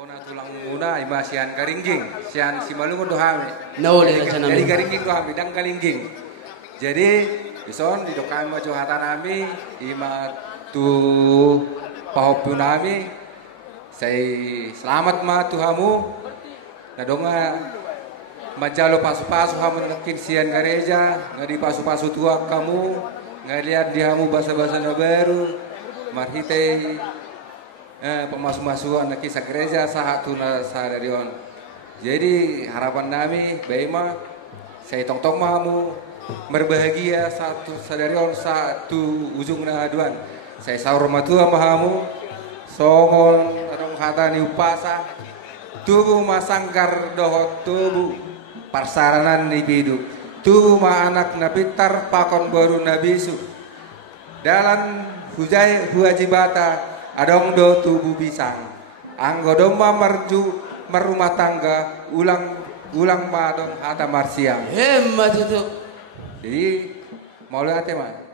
Bona tulang muna ima sian karingging, sian simalungun dohami. No le sana. Jadi karingging dohami dan kalingging. Jadi ison di dokan maju hata nami ima tu pahopu nami. Saya selamat ma tuhamu. Nadonga majalo pasu-pasu hamu nakin sian gereja, ngadi pasu-pasu tua kamu, ngaliat dihamu bahasa-bahasa baru, marhite pemasuk-masuk anak kisah gereja sahatu na sadarion. Jadi harapan kami baima saya tong-tong mamu berbahagia satu sadarion satu ujung na aduan. Saya sahur matua mahamu songon adong hatani upasa tubuh masangkar dohot tubuh parsaranan nibidu tubuh ma anak nabitar pakon baru nabisu dalam hujai huajibata adong do tubuh pisang anggodoma marju merumah tangga ulang madong hata marsiang Hemat itu. jadi mau lihat ya mah.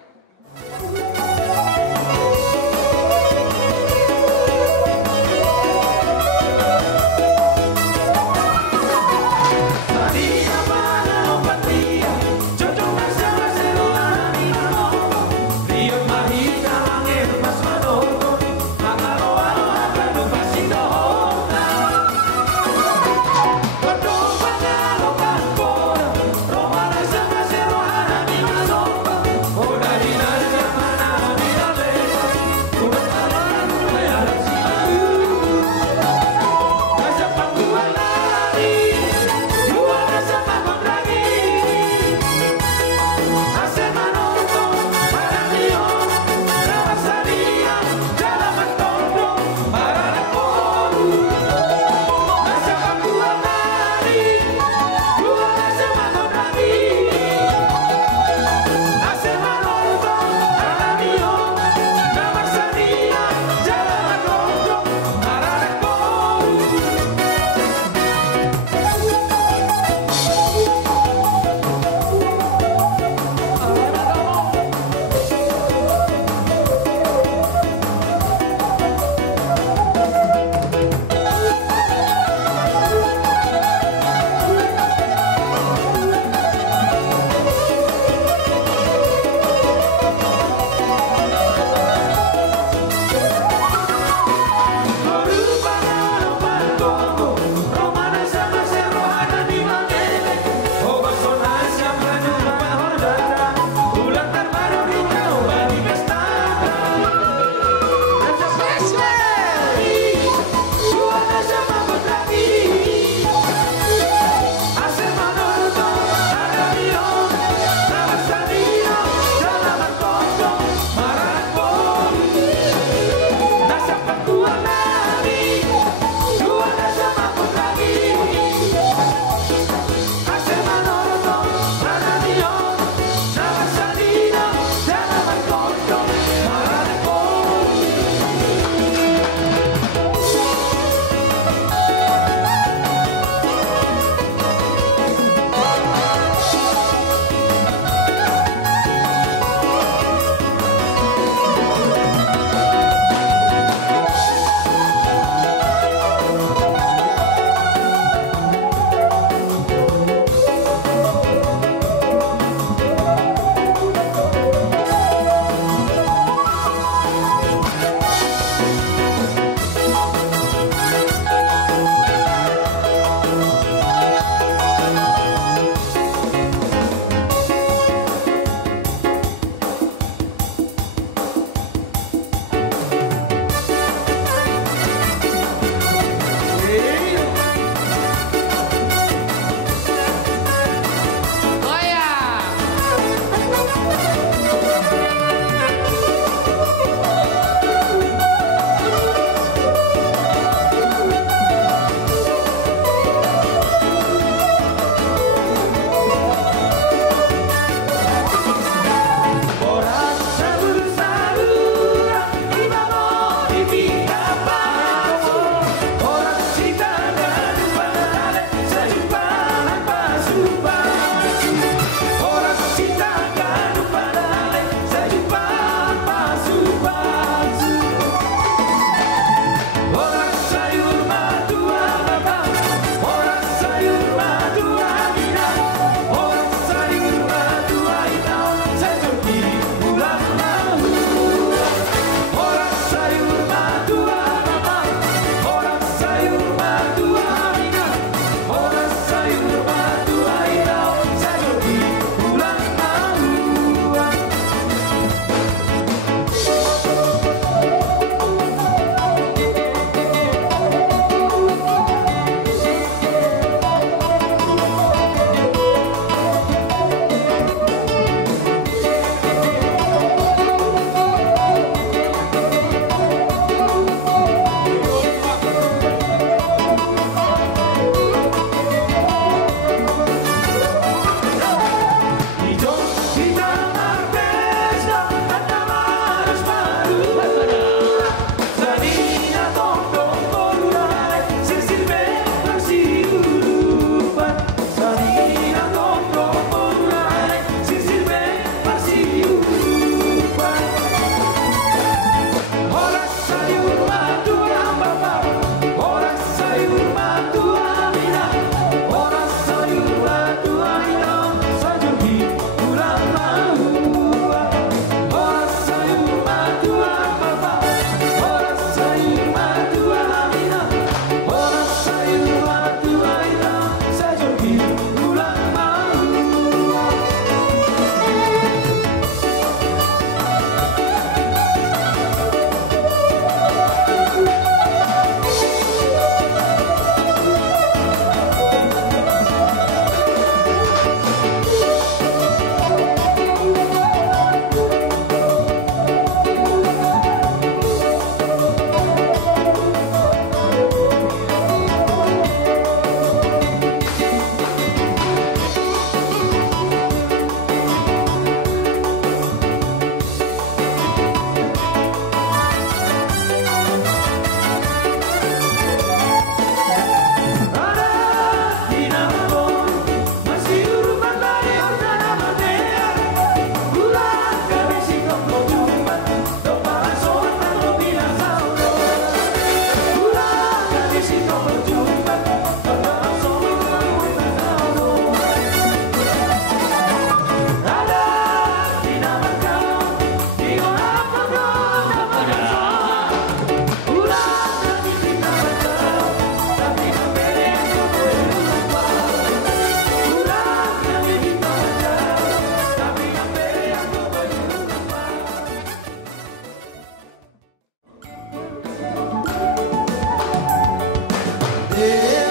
Yeah.